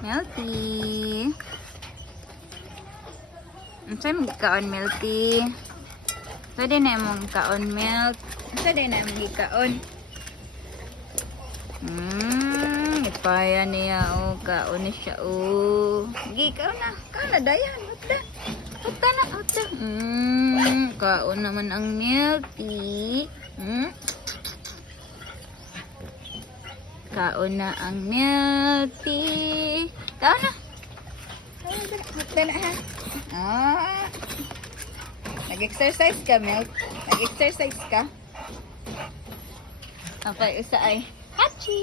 Melty. Saan mo kaon, Melty? Pwede na mong kaon, Melt. Pwede na mong kaon. Ipaya niya, oh. Kaon na siya, oh. Sige, kaon na. Kaon na, dayan. Uta na, uta. Kaon naman ang Melty. Kaon na ang Melty. Kaon na. Uta na, ha. Nag-exercise ka, Melt. Nag-exercise ka. Okay, isa ay Hachi!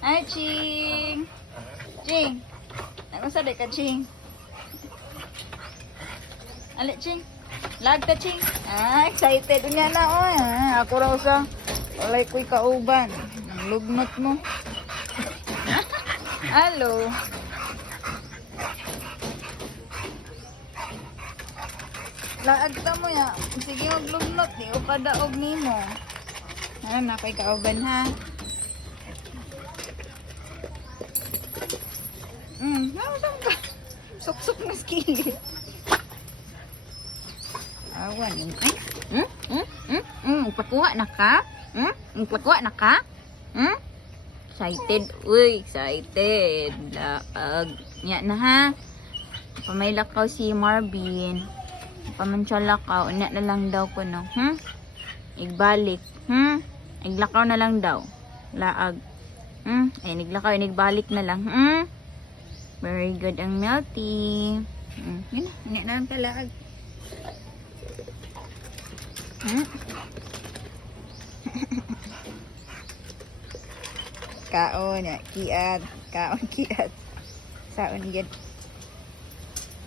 Hi, Ching! Ching! Nagmasaday ka, Ching? Alit, Ching? Lag ka, Ching? Excited nga na, oh. Ako raw sa walay ko'y kauban. Ang lugnot mo. Hello? Laag ta mo ya. Sige maglugnot. Di o kadaog ni mo. Ano na kay kauban ha? Saan ka? Suksok na skillet. Awan yun. Pakuha na ka? Pakuha na ka? Excited. Uy, excited. Laag. Yan na ha. Pamailakaw si Marvin. Pamansyalakaw. Unya na lang daw ko no. Igbalik. Iglakaw na lang daw. Laag. Ay, niglakaw. Igbalik na lang. Very good ang Melty. Yun na. Unya na lang talaag. Kaon. Kiat. Kaon kiat. Saon yan.